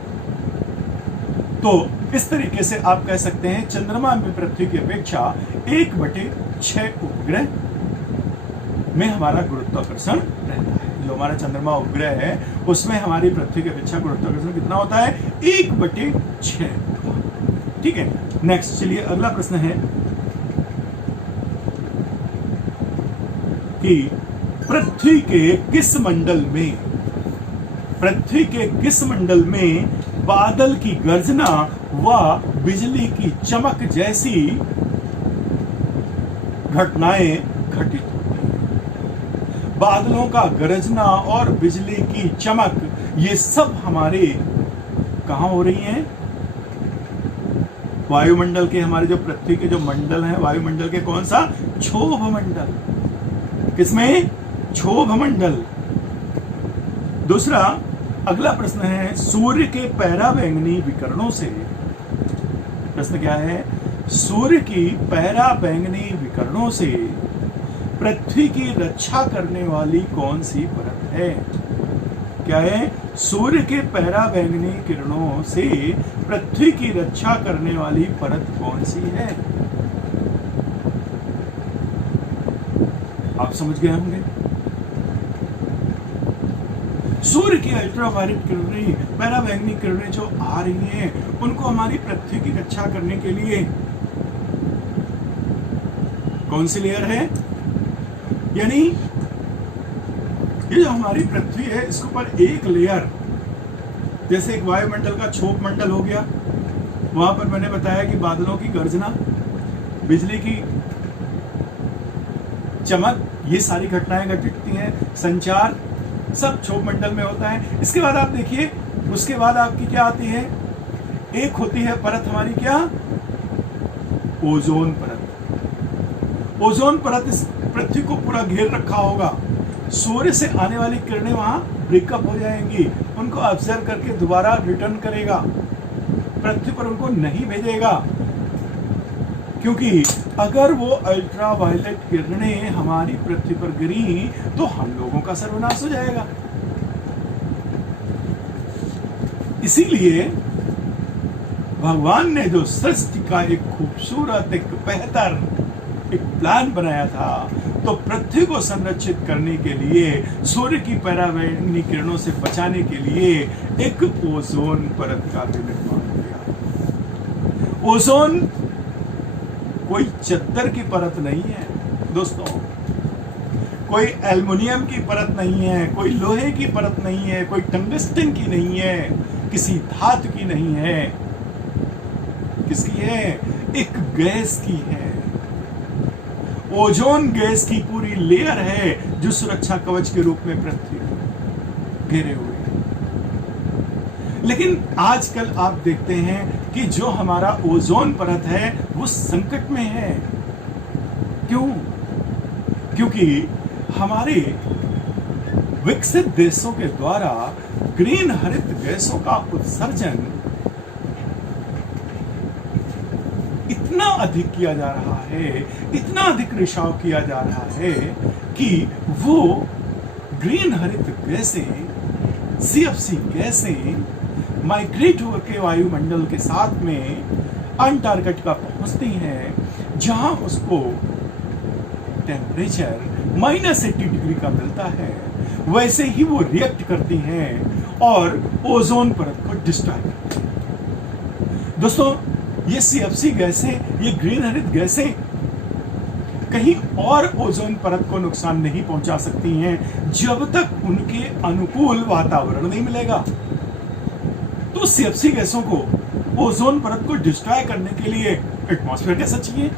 तो इस तरीके से आप कह सकते हैं चंद्रमा में पृथ्वी की अपेक्षा 1/6 उपग्रह में हमारा गुरुत्वाकर्षण रहता है। जो हमारा चंद्रमा उपग्रह है उसमें हमारी पृथ्वी की अपेक्षा गुरुत्वाकर्षण कितना होता है, 1/6। ठीक है, नेक्स्ट चलिए अगला प्रश्न है कि पृथ्वी के किस मंडल में बादल की गर्जना व बिजली की चमक जैसी घटनाएं घटित होती हैं। बादलों का गरजना और बिजली की चमक ये सब हमारे कहां हो रही हैं, वायुमंडल के, हमारे जो पृथ्वी के जो मंडल हैं वायुमंडल के, कौन सा, क्षोभ मंडल। किसमें, क्षोभ मंडल। दूसरा अगला प्रश्न है सूर्य के पराबैंगनी विकिरणों से, प्रश्न क्या है, सूर्य की पराबैंगनी विकिरणों से पृथ्वी की रक्षा करने वाली कौन सी परत है। क्या है, सूर्य के पराबैंगनी किरणों से पृथ्वी की रक्षा करने वाली परत कौन सी है। आप समझ गए होंगे। सूर्य की अल्ट्रावायलेट किरणें, पराबैंगनी किरणें जो आ रही हैं उनको हमारी पृथ्वी की रक्षा करने के लिए कौन सी लेयर है, यानी ये जो हमारी पृथ्वी है इसके ऊपर एक लेयर, जैसे एक वायुमंडल का क्षोभ मंडल हो गया, वहां पर मैंने बताया कि बादलों की गर्जना, बिजली की चमक, ये सारी घटनाएं घटती हैं, संचार सब क्षोभ मंडल में होता है। इसके बाद आप देखिए, उसके बाद आपकी क्या आती है, एक होती है परत हमारी क्या, ओजोन परत। ओजोन परत इस पृथ्वी को पूरा घेर रखा होगा, सूर्य से आने वाली किरणें वहां ब्रेकअप हो जाएंगी, उनको ऑब्जर्व करके दोबारा रिटर्न करेगा, पृथ्वी पर उनको नहीं भेजेगा, क्योंकि अगर वो अल्ट्रावायलेट किरणें हमारी पृथ्वी पर गिरी तो हम लोगों का सर्वनाश हो जाएगा। इसीलिए भगवान ने जो सृष्टि का एक खूबसूरत, एक बेहतर एक प्लान बनाया था, तो पृथ्वी को संरक्षित करने के लिए, सूर्य की पराबैंगनी किरणों से बचाने के लिए एक ओजोन परत का भी निर्माण किया। ओजोन कोई चद्दर की परत नहीं है दोस्तों, कोई एल्युमिनियम की परत नहीं है, कोई लोहे की परत नहीं है, कोई टंगस्टन की नहीं है, किसी धातु की नहीं है, किसकी है, एक गैस की है। ओजोन गैस की पूरी लेयर है जो सुरक्षा कवच के रूप में पृथ्वी घेरे हुए है। लेकिन आजकल आप देखते हैं कि जो हमारा ओजोन परत है वो संकट में है। क्यों? क्योंकि हमारे विकसित देशों के द्वारा ग्रीन हरित गैसों का उत्सर्जन इतना अधिक किया जा रहा है, इतना अधिक रिसाव किया जा रहा है कि वो ग्रीन हरित गैसें, सीएफसी गैसें माइग्रेट होकर वायुमंडल के साथ में अंटार्कटिका पहुंचती हैं, जहां उसको टेम्परेचर -80 डिग्री का मिलता है। वैसे ही वो रिएक्ट करती हैं और ओजोन परत को डिस्ट्रॉय करती हैं। दोस्तों, ये सीएफसी गैसें, ये ग्रीन हरित गैसें कहीं और ओजोन परत को नुकसान नहीं पहुंचा सकती हैं जब तक उनके अनुकूल वातावरण नहीं मिलेगा। तो सीएफसी गैसों को ओजोन परत को डिस्ट्रॉय करने के लिए एटमॉस्फेयर कैसा चाहिए,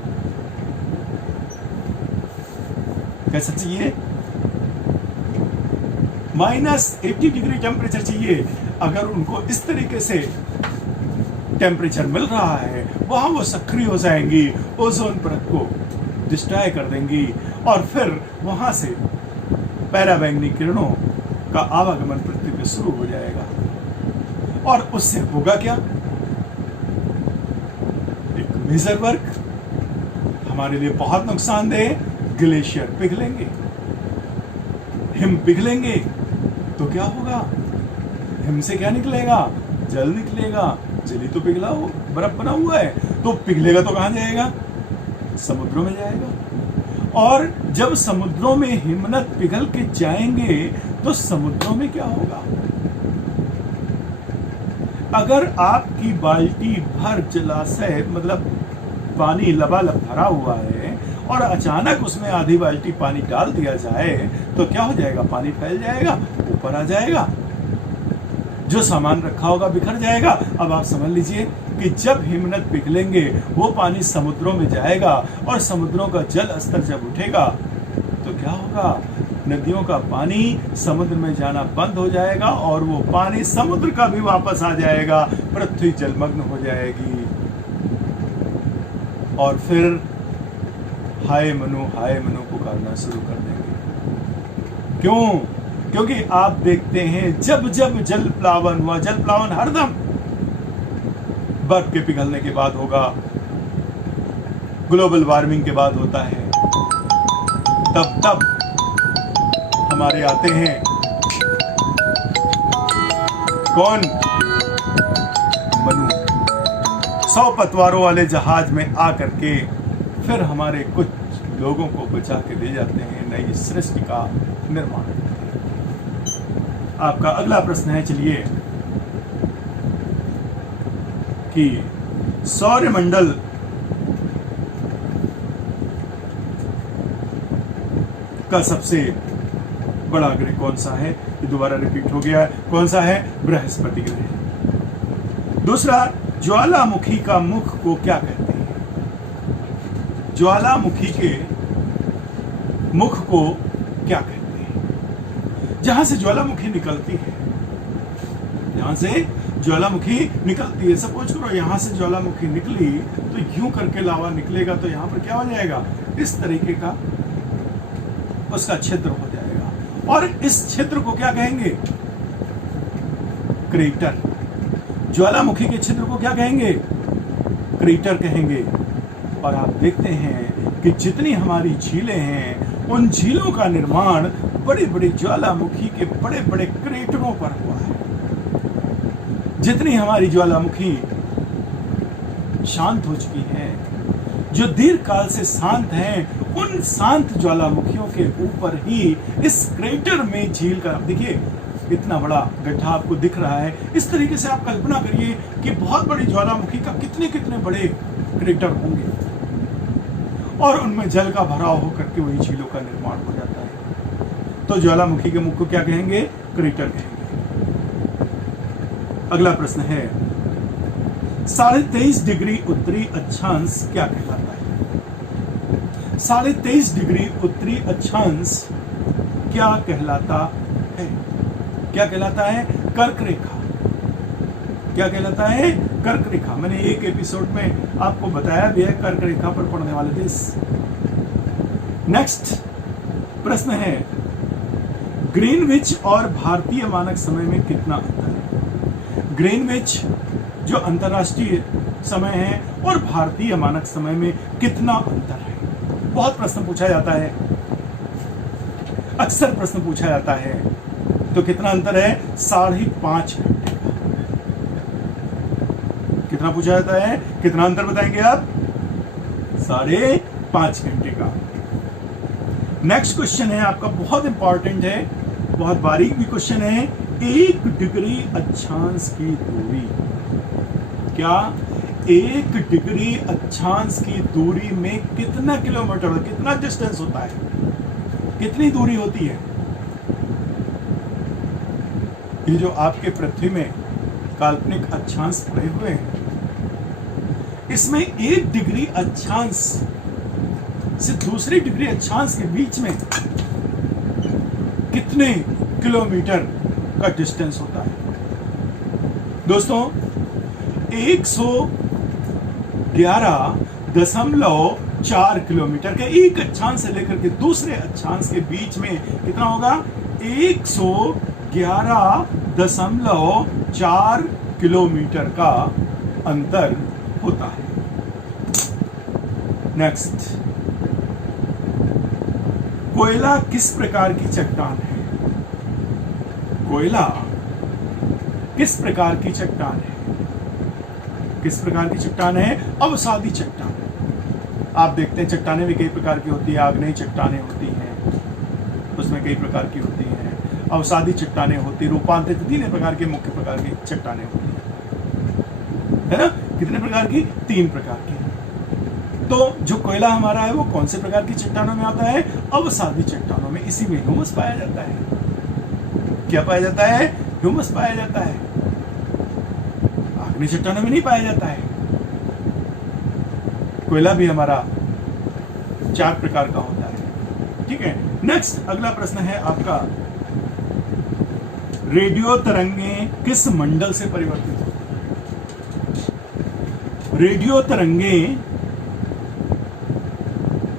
कैसा चाहिए? -80 डिग्री टेम्परेचर चाहिए। अगर उनको इस तरीके से टेम्परेचर मिल रहा है, वहां वो सक्रिय हो जाएंगी, ओजोन परत को डिस्ट्रॉय कर देंगी और फिर वहां से पैराबैंगनी किरणों का आवागमन पृथ्वी पे शुरू हो जाएगा। और उससे होगा क्या? एक मेजर वर्क हमारे लिए बहुत नुकसानदेह, ग्लेशियर पिघलेंगे, हिम पिघलेंगे। तो क्या होगा? हिम से क्या निकलेगा? जल निकलेगा। जल ही तो पिघला हो, बर्फ बना हुआ है, तो पिघलेगा तो कहां जाएगा? समुद्रों में जाएगा। और जब समुद्रों में हिमनद पिघल के जाएंगे तो समुद्रों में क्या होगा? अगर आपकी बाल्टी भर जलाशय मतलब पानी लबालब भरा हुआ है और अचानक उसमें आधी बाल्टी पानी डाल दिया जाए तो क्या हो जाएगा? पानी फैल जाएगा, ऊपर आ जाएगा, जो सामान रखा होगा बिखर जाएगा। अब आप समझ लीजिए कि जब हिमनद पिघलेंगे वो पानी समुद्रों में जाएगा और समुद्रों का जल स्तर जब उठेगा तो क्या होगा? नदियों का पानी समुद्र में जाना बंद हो जाएगा और वो पानी समुद्र का भी वापस आ जाएगा, पृथ्वी जलमग्न हो जाएगी। और फिर हाय मनु पुकारना शुरू कर देंगे। क्यों? क्योंकि आप देखते हैं जब जब जल प्लावन हुआ, जल प्लावन हरदम बर्फ के पिघलने के बाद होगा, ग्लोबल वार्मिंग के बाद होता है, तब हमारे आते हैं कौन? मनु 100 पतवारों वाले जहाज में आकर के फिर हमारे कुछ लोगों को बचा के ले जाते हैं, नई सृष्टि का निर्माण करते हैं। आपका अगला प्रश्न है, चलिए, कि सौरमंडल का सबसे बड़ा ग्रह कौन सा है? ये दोबारा रिपीट हो गया है। कौन सा है? बृहस्पति ग्रह। दूसरा, ज्वालामुखी का मुख को क्या कहते हैं? ज्वालामुखी के मुख को क्या कहते हैं? जहां से ज्वालामुखी निकलती है, जहां से ज्वालामुखी निकलती है, सपोज करो यहां से ज्वालामुखी निकली तो यूं करके लावा निकलेगा, तो यहां पर क्या हो जाएगा? इस तरीके का उसका छिद्र हो जाएगा और इस छिद्र को क्या कहेंगे? क्रेटर। ज्वालामुखी के छिद्र को क्या कहेंगे? क्रेटर कहेंगे। और आप देखते हैं कि जितनी हमारी झीलें हैं उन झीलों का निर्माण बड़ी बड़ी ज्वालामुखी के बड़े बड़े क्रेटरों पर हुआ है। जितनी हमारी ज्वालामुखी शांत हो चुकी हैं, जो दीर्घ काल से शांत हैं, उन शांत ज्वालामुखियों के ऊपर ही इस क्रेटर में झील का, देखिए इतना बड़ा गड्ढा आपको दिख रहा है। इस तरीके से आप कल्पना करिए कि बहुत बड़ी ज्वालामुखी का कितने कितने बड़े क्रेटर होंगे और उनमें जल का भराव होकर के वही झीलों का निर्माण हो जाता है। तो ज्वालामुखी के मुख को क्या कहेंगे? क्रेटर कहेंगे। अगला प्रश्न है, 23.5 डिग्री उत्तरी अक्षांश क्या कहलाता है? 23.5 डिग्री उत्तरी अक्षांश क्या कहलाता है? क्या कहलाता है? कर्क रेखा। क्या कहलाता है? कर्क रेखा। मैंने एक एपिसोड में आपको बताया भी है कर्क रेखा पर पड़ने वाले देश। नेक्स्ट प्रश्न है, ग्रीनविच और भारतीय मानक समय में कितना अंतर है? ग्रीनविच जो अंतरराष्ट्रीय समय है और भारतीय मानक समय में कितना अंतर है? बहुत प्रश्न पूछा जाता है, अक्सर प्रश्न पूछा जाता है। तो कितना अंतर है? 5.5 घंटे का। कितना पूछा जाता है? कितना अंतर बताएंगे आप? 5.5 घंटे का। नेक्स्ट क्वेश्चन है आपका, बहुत इंपॉर्टेंट है, बहुत बारीक भी क्वेश्चन है। 1 डिग्री अक्षांश की दूरी, क्या 1 डिग्री अक्षांश की दूरी में कितना किलोमीटर, कितना डिस्टेंस होता है, कितनी दूरी होती है? ये जो आपके पृथ्वी में काल्पनिक अक्षांश पड़े हुए हैं, इसमें 1 डिग्री अक्षांश से दूसरे डिग्री अक्षांश के बीच में कितने किलोमीटर का डिस्टेंस होता है? दोस्तों, 111.4 किलोमीटर के एक अक्षांश से लेकर के दूसरे अक्षांश के बीच में कितना होगा? 111.4 किलोमीटर का अंतर होता है। नेक्स्ट, कोयला किस प्रकार की चट्टान है? कोयला किस प्रकार की चट्टान है? किस प्रकार की चट्टान है? अवसादी चट्टान। आप देखते हैं चट्टानें भी कई प्रकार की होती है, आग्नेय चट्टानें होती हैं, उसमें कई प्रकार की होती हैं, अवसादी चट्टानें होती, रूपांतरित, 3 प्रकार के मुख्य प्रकार की चट्टानें होती हैं, है ना? कितने प्रकार की? 3 प्रकार की। तो जो कोयला हमारा है वो कौन से प्रकार की चट्टानों में आता है? अवसादी चट्टानों में। इसी में ह्यूमस पाया जाता है। क्या पाया जाता है? ह्यूमस पाया जाता है। आग्नेय चट्टानों में नहीं पाया जाता है। कोयला भी हमारा 4 प्रकार का होता है। ठीक है। नेक्स्ट, अगला प्रश्न है आपका, रेडियो तरंगें किस मंडल से परिवर्तित होती हैं? रेडियो तरंगें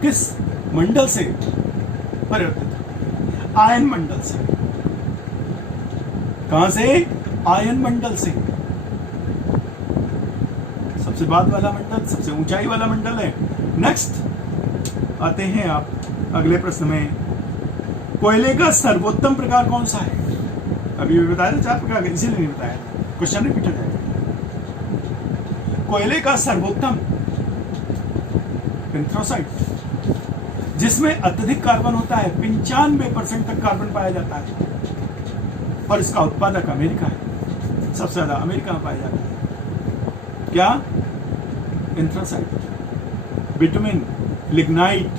किस मंडल से परिवर्तित होती है? आयन मंडल से। कहां से? आयन मंडल से। सबसे बाद वाला मंडल, सबसे ऊंचाई वाला मंडल है। नेक्स्ट आते हैं आप अगले प्रश्न में, कोयले का सर्वोत्तम प्रकार कौन सा है? अभी भी बताया था 4 प्रकार के, इसीलिए नहीं बताया, क्वेश्चन रिपीट हो जाएगा। कोयले का सर्वोत्तम एंथ्रासाइट, जिसमें अत्यधिक कार्बन होता है, 95% तक कार्बन पाया जाता है, और इसका उत्पादक अमेरिका है। सबसे ज्यादा अमेरिका में पाया जाता है। क्या? एंथ्रासाइट, बिटुमिन, लिग्नाइट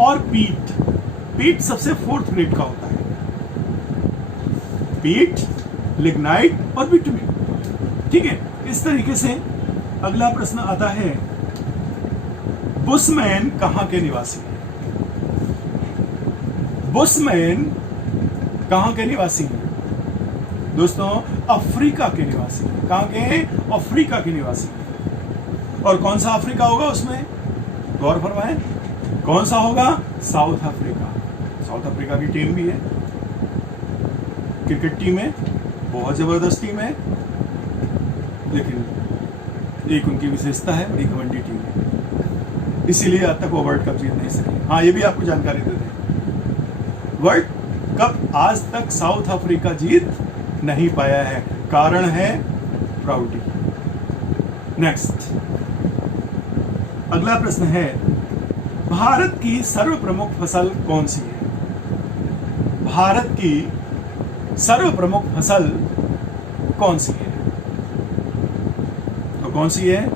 और पीट। पीट सबसे 4th ग्रेड का होता है। पीट, लिग्नाइट और बिटुमिन। ठीक है। इस तरीके से अगला प्रश्न आता है, बुशमैन कहां के निवासी हैं? बुशमैन कहां के निवासी हैं? दोस्तों, अफ्रीका के निवासी हैं। कहां के? अफ्रीका के निवासी हैं। और कौन सा अफ्रीका होगा उसमें? गौर फरमाएं, कौन सा होगा? South Africa. साउथ अफ्रीका की टीम भी है, क्रिकेट टीम है, बहुत जबरदस्त टीम है, लेकिन एक उनकी विशेषता है, बड़ी घमंडी टीम है, इसीलिए आज तक वो वर्ल्ड कप जीत नहीं सके। हाँ, ये भी आपको जानकारी दे दें, वर्ल्ड कप आज तक साउथ अफ्रीका जीत नहीं पाया है। कारण है प्राउडी। नेक्स्ट, अगला प्रश्न है, भारत की सर्वप्रमुख फसल कौन सी है? भारत की सर्वप्रमुख फसल कौन सी है? तो कौन सी है?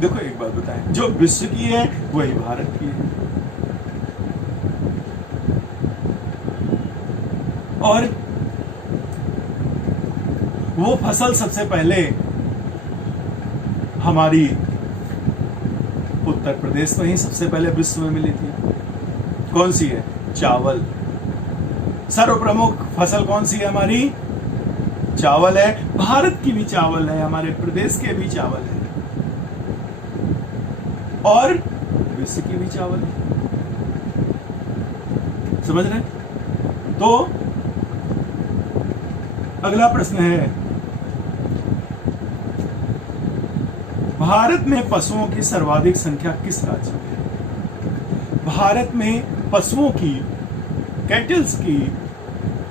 देखो, एक बात बताएं, जो विश्व की है वही भारत की है। और वो फसल सबसे पहले हमारी उत्तर प्रदेश में ही सबसे पहले विश्व में मिली थी। कौन सी है? चावल। सर्वप्रमुख फसल कौन सी है हमारी? चावल है। भारत की भी चावल है, हमारे प्रदेश के भी चावल है, और विश्व की भी चावल है। समझ रहे? तो अगला प्रश्न है, भारत में पशुओं की सर्वाधिक संख्या किस राज्य में है? भारत में पशुओं की, कैटल्स की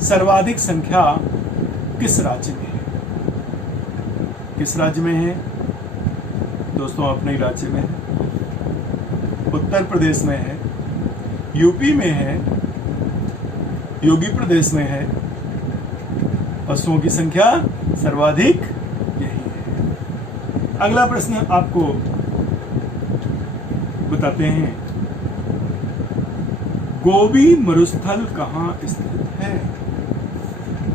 सर्वाधिक संख्या किस राज्य में है? किस राज्य में है? दोस्तों, अपने ही राज्य में है। उत्तर प्रदेश में है, यूपी में है, योगी प्रदेश में है। पशुओं की संख्या सर्वाधिक यही है। अगला प्रश्न आपको बताते हैं, गोबी मरुस्थल कहाँ स्थित है?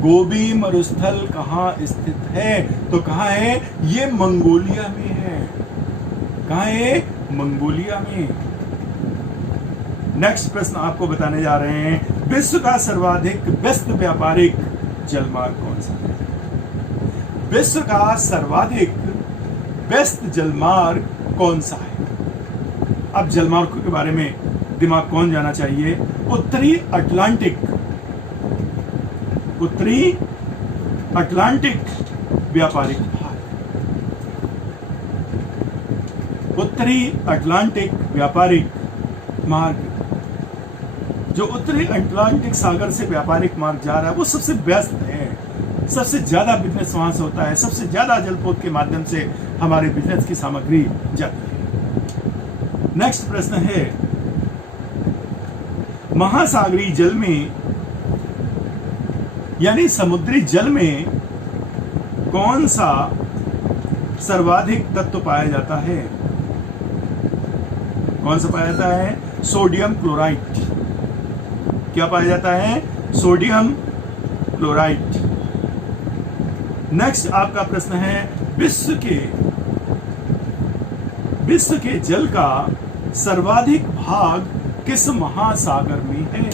गोबी मरुस्थल कहाँ स्थित है? तो कहाँ है? ये मंगोलिया में है। कहाँ है? मंगोलिया में। नेक्स्ट प्रश्न आपको बताने जा रहे हैं, विश्व का सर्वाधिक व्यस्त व्यापारिक जलमार्ग कौन सा है? विश्व का सर्वाधिक व्यस्त जलमार्ग कौन सा है? अब जलमार्गों के बारे में दिमाग कौन जाना चाहिए? उत्तरी अटलांटिक, उत्तरी अटलांटिक व्यापारिक भाग, उत्तरी अटलांटिक व्यापारिक मार्ग। जो उत्तरी अटलांटिक सागर से व्यापारिक मार्ग जा रहा है वो सबसे व्यस्त है, सबसे ज्यादा बिजनेस वहां से होता है, सबसे ज्यादा जलपोत के माध्यम से हमारे बिजनेस की सामग्री जाती है। नेक्स्ट प्रश्न है, महासागरीय जल में यानी समुद्री जल में कौन सा सर्वाधिक तत्व पाया जाता है? कौन सा पाया जाता है? Sodium chloride. क्या पाया जाता है? Sodium chloride. नेक्स्ट आपका प्रश्न है, विश्व के जल का सर्वाधिक भाग किस महासागर में है?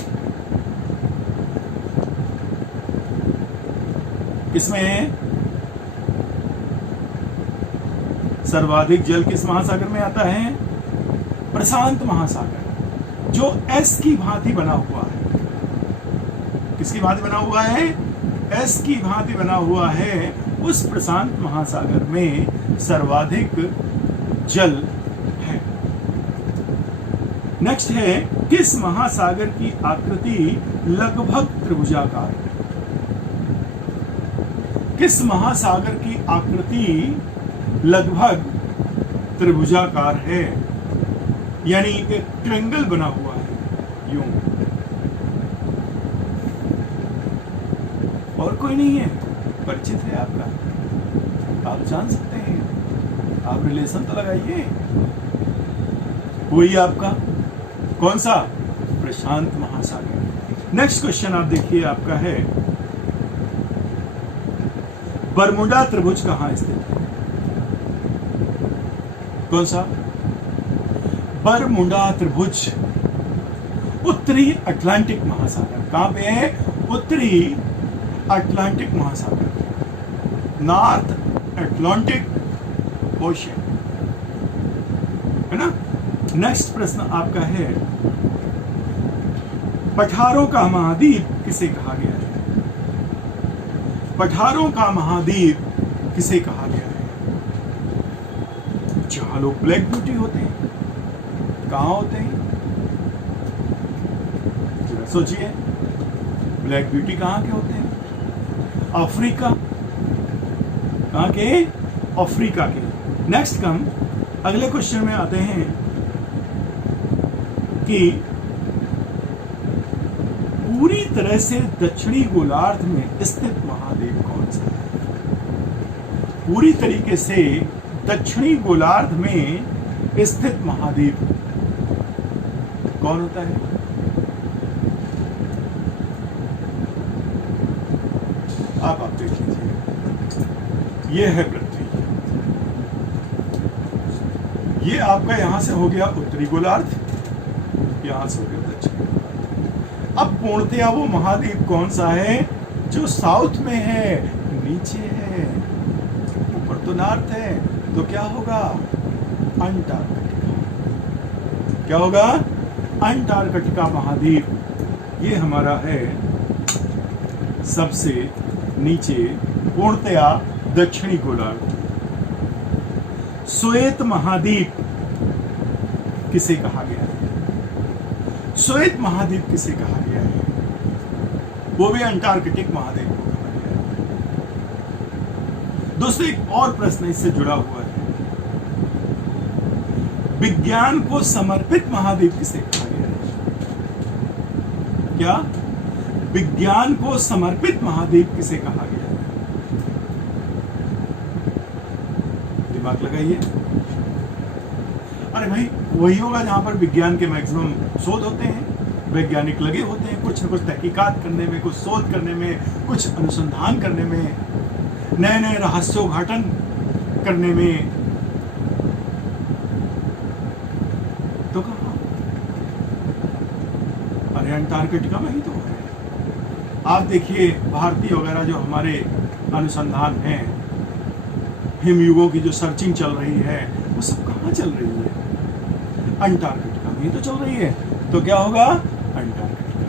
किसमें है? सर्वाधिक जल किस महासागर में आता है? प्रशांत महासागर, जो एस की भांति बना हुआ है। किसकी भांति बना हुआ है? एस की भांति बना हुआ है। उस प्रशांत महासागर में सर्वाधिक जल है। नेक्स्ट है, किस महासागर की आकृति लगभग त्रिभुजाकार है? किस महासागर की आकृति लगभग त्रिभुजाकार है? यानी एक ट्रायंगल बना हुआ है यूं। और कोई नहीं है? परिचित है आपका? आप जान सकते हैं, आप रिलेशन तो लगाइए। वही आपका कौन सा? प्रशांत महासागर। नेक्स्ट क्वेश्चन आप देखिए, आपका है, बरमुडा त्रिभुज कहां स्थित है? कौन सा? बरमुडा त्रिभुज उत्तरी अटलांटिक महासागर। कहां पे है? उत्तरी अटलांटिक महासागर, नॉर्थ अटलांटिक ओशियन, है ना। नेक्स्ट प्रश्न आपका है, पठारों का महाद्वीप किसे कहा गया है? पठारों का महाद्वीप किसे कहा गया है? जहां लोग ब्लैक ब्यूटी होते हैं। कहां होते हैं? सोचिए, ब्लैक ब्यूटी कहां के होते हैं? अफ्रीका। कहां के? अफ्रीका के। नेक्स्ट अगले क्वेश्चन में आते हैं कि पूरी तरह से दक्षिणी गोलार्ध में स्थित महाद्वीप कौन सा है? पूरी तरीके से दक्षिणी गोलार्ध में स्थित महाद्वीप कौन होता है? आप देख लीजिए, ये है पृथ्वी। ये आपका यहां से हो गया उत्तरी गोलार्ध, यहां से हो गया दक्षिणी गोलार्ध। अब पूर्णतया वो महाद्वीप कौन सा है जो साउथ में है, नीचे है? ऊपर तो नॉर्थ है, तो क्या होगा? अंटार्कटिका। क्या होगा? अंटार्कटिका महाद्वीप। ये हमारा है सबसे नीचे, पूर्णतया दक्षिणी गोलार्ध। श्वेत महाद्वीप किसे कहा गया है? श्वेत महाद्वीप किसे कहा गया है? वो भी अंटार्कटिक महाद्वीप को कहा गया है। दोस्तों, एक और प्रश्न इससे जुड़ा हुआ है, विज्ञान को समर्पित महाद्वीप किसे कहा गया है? क्या? विज्ञान को समर्पित महाद्वीप किसे कहा गया है? दिमाग लगाइए। अरे भाई वही होगा जहां पर विज्ञान के मैक्सिमम शोध होते हैं, वैज्ञानिक लगे होते हैं कुछ न कुछ तहकीकात करने में, कुछ शोध करने में, कुछ अनुसंधान करने में, नए नए रहस्योद्घाटन करने में। तो कहा, अरे अंटार्कटिका में ही तो है। आप देखिए भारतीय वगैरह जो हमारे अनुसंधान हैं, हिमयुगों की जो सर्चिंग चल रही है, वो सब कहाँ चल रही है? अंटार्कटिका में ही तो चल रही है। तो क्या होगा? अंटार्कटिका।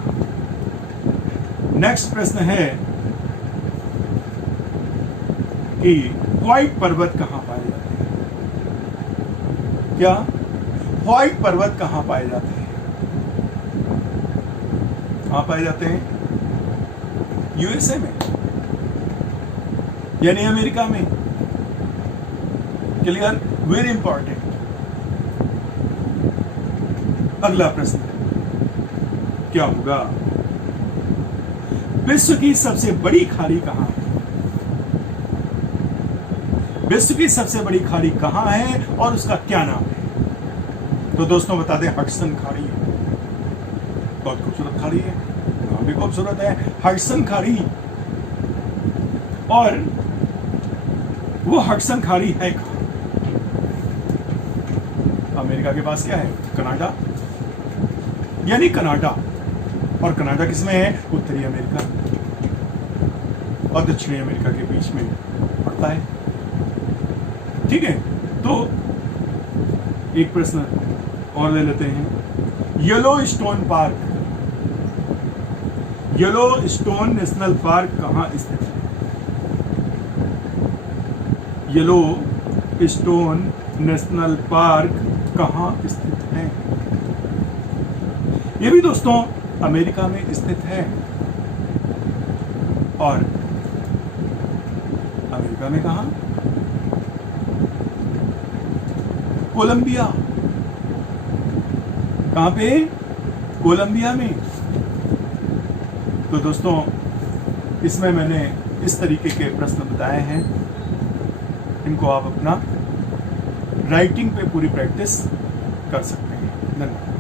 नेक्स्ट प्रश्न है कि व्हाइट पर्वत कहाँ पाए जाते हैं? क्या व्हाइट पर्वत कहाँ पाए जाते हैं? कहाँ पाए जाते हैं? यूएसए में, यानी अमेरिका में। क्लियर? Very important. अगला प्रश्न क्या होगा? विश्व की सबसे बड़ी खाड़ी कहां है? विश्व की सबसे बड़ी खाड़ी कहां है और उसका क्या नाम है? तो दोस्तों बता दें, हडसन खाड़ी। बहुत खूबसूरत खाड़ी है, नाम भी खूबसूरत है, हडसन खाड़ी। और वो हडसन खाड़ी है कहां? अमेरिका के पास क्या है? कनाडा, यानी कनाडा। और कनाडा किसमें है? उत्तरी अमेरिका और दक्षिणी अमेरिका के बीच में पड़ता है। ठीक है, तो एक प्रश्न और ले लेते हैं। Yellowstone park, Yellowstone national park कहां स्थित है? येलोस्टोन नेशनल पार्क कहां स्थित है? ये भी दोस्तों अमेरिका में स्थित है। और अमेरिका में कहां? कोलंबिया। कहां पे? कोलंबिया में। तो दोस्तों इसमें मैंने इस तरीके के प्रश्न बताए हैं, इनको आप अपना राइटिंग पे पूरी प्रैक्टिस कर सकते हैं। धन्यवाद।